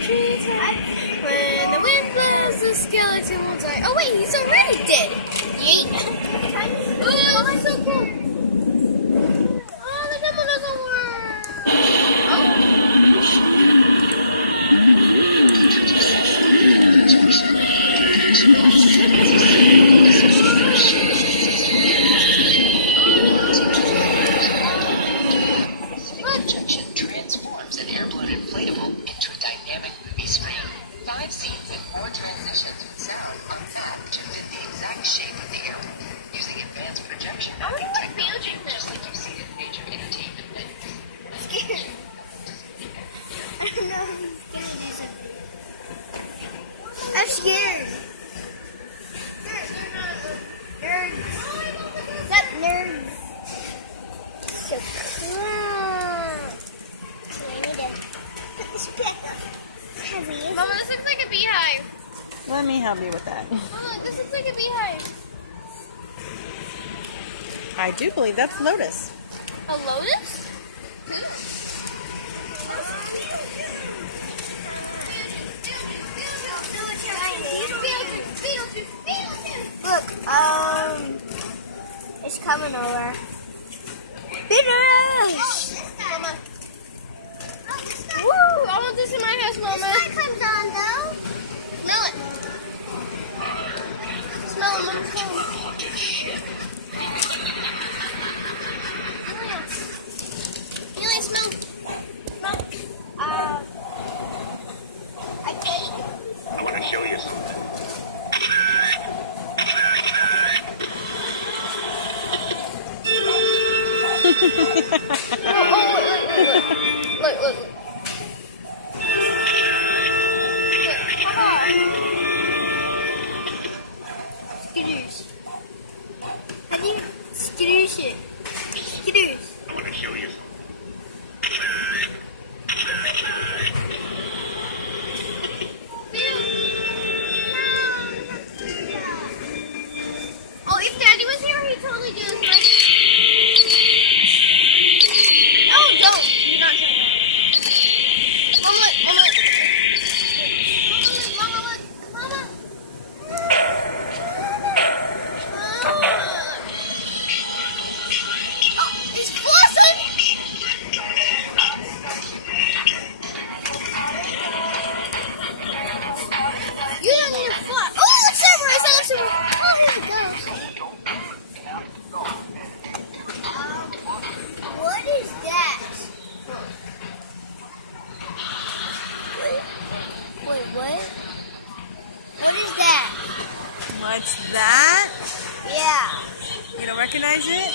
trick or treat. When the wind blows, the skeleton will die. Oh wait, he's already dead. Yeet. Oh, that's so cool. Oh, the demo doesn't work. Oh. Projection transforms an air-blown inflatable into a dynamic movie screen. 5 scenes and 4 transitions with sound are mapped to fit the exact shape of the airplane using advanced projection mapping technology, just like you see in major entertainment venues. I'm scared. I don't know if he's gonna do something. I'm scared. Nerds. What's up, nerds? So cool. So I need to put this back up. Heavy. Mama, this looks like a beehive. Let me help you with that. Mama, this looks like a beehive. I do believe that's Lotus. A lotus? Look, it's coming over. Bitters! Mama. Woo! I want this in my house, Mama. This one comes on, though. Smell it. Smell it, Mama. Smell it. Really smell. I ate. I'm gonna show you something. Wait. Look. Skitters. How do you skitters it? Skitters. I'm gonna show you. Oh, if Daddy was here, he'd totally do this. Like... Oh, don't. You're not doing it. Mama, look. Mama. Oh, it's flossing. You don't need to floss. Oh, look, silver. I saw silver. Oh, here it goes. What is that? Wait, what? What is that? What's that? Yeah. You don't recognize it?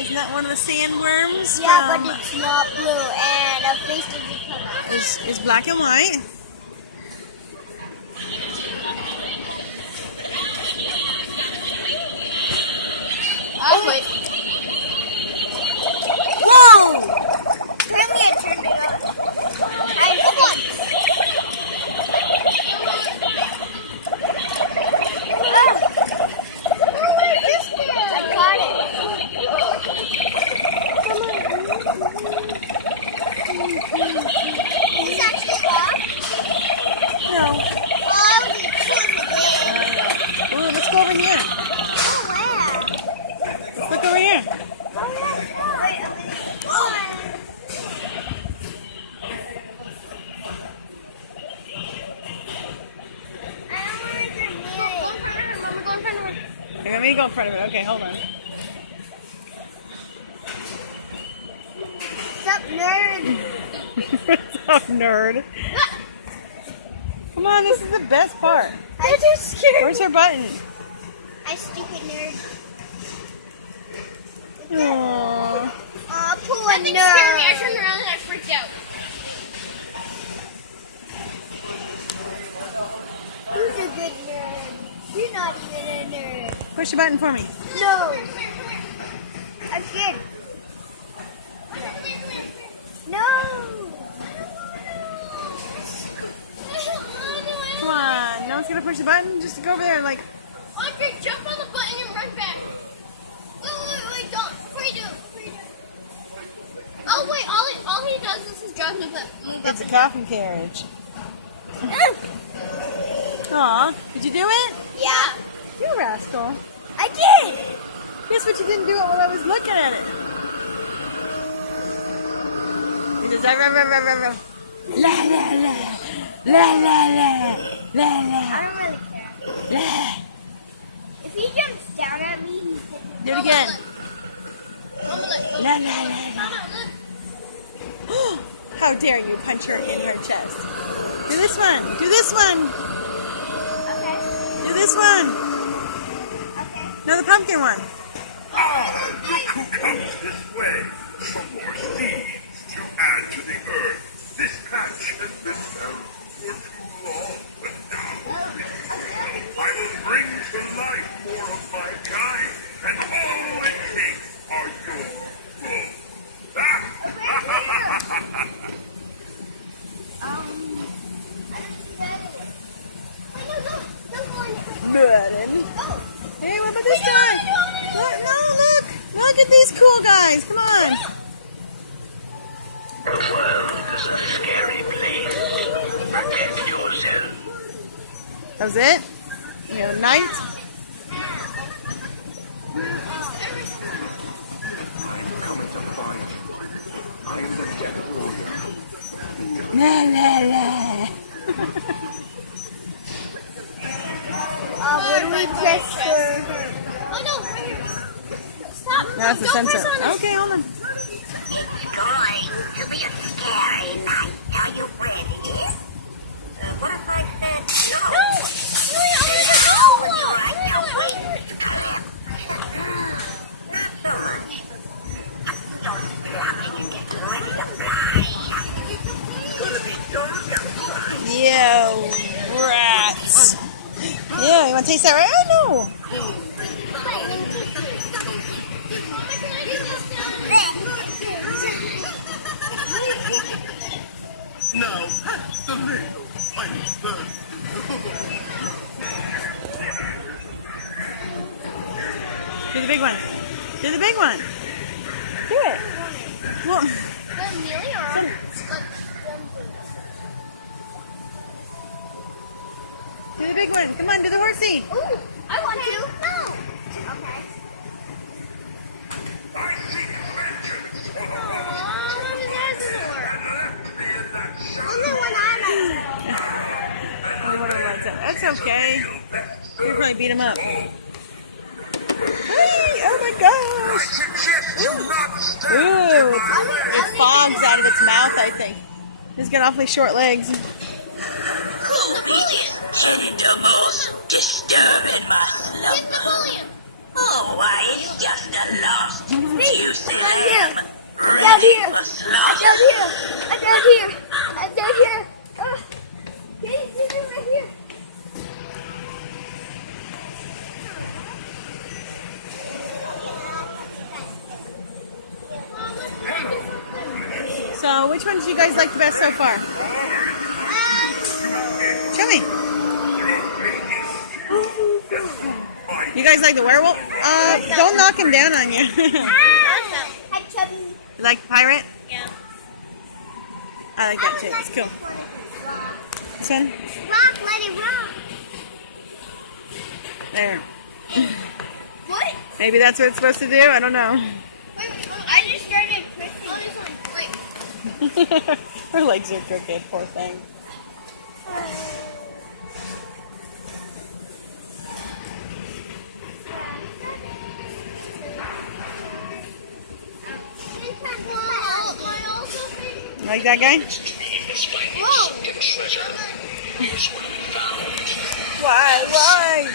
Isn't that one of the sandworms? Yeah, from- but it's not blue, and a face doesn't come out. It's black and white. Wait. Whoa! Turn me on. Hey, come on. I caught it. Is this actually off? No. Oh, Ooh, let's go over here. wow. Let's look over here. Oh, yeah. Wait a minute. I don't want to turn it. Mama, go in front of her. Okay, let me go in front of it. Okay, hold on. What's up, nerd? What's up, nerd? Come on, this is the best part. I'm too scared. Where's her button? I stupid nerd. Aww. Aw, poor I think nerd. scared me. I turned around and I freaked out. Who's a good nerd? You're not even a nerd. Push the button for me. No. I'm scared. No. Come on. No one's going to push the button? Just go over there and like... Andre, jump on the button and run back. Wait, don't. Before you do it. Oh, wait, all he does is he drives me back. It's a coffee carriage. Aw, did you do it? Yeah. You rascal. I did. Guess what, you didn't do it while I was looking at it. It says, la la la la la la la la la I don't really care. la. If he jumps down at me, he's Do it again. Mama, look. La la la. Mama, look. How dare you punch her in her chest? Do this one. Do this one. okay. Do this one. Okay. No, the pumpkin one. Ah, look who comes this way. Some more seeds to add to the earth. This patch has been barren for too long, but now I will bring to life more of my kind, and all it takes are your bones. Hey, what about this guy? Look, no, look. Look at these cool guys. Come on. The world is a scary place. Protect yourself. That was it? We have a night. La la la. What do we press for? Oh no! Stop! That's the Don't sensor. press on it. Okay, hold on. It's going to be a scary night. Are you ready? What if I said no? No! No! I want to go! Start blocking and get ready to fly. It's gonna be dark outside. Yo, rats. Yeah, you want to taste that? Oh, no. Now, pass the ladle. I'm thirsty. Do the big one. Do the big one. Do it. Well, The Amelia or like them do the big one. Come on, do the horsey. Ooh, I want to. No. Okay. Aw, Mom, that doesn't work. Only one I Only one of them lights up. That's okay. You probably beat him up. Hey, oh my gosh. Ooh, it fogs out of its mouth, I think. It's got awfully short legs. Animals disturbing my slumber. Get Napoleon. Oh, why, it's just a lost juicy down lamb. here. Ready Down here. for I'm slaughter. down here. I'm down here. I'm down here. Can you see me right here? So, which one did you guys like the best so far? Show me. You guys like the werewolf? Don't knock him down on you. Hi, Chubby. You like the pirate? Yeah. I like that too. It's cool. This one? Rock, let it rock. There. What? Maybe that's what it's supposed to do. I don't know. Wait, I just started pressing. Oh, this one. Wait. Her legs are crooked. Poor thing. You like that guy? Why?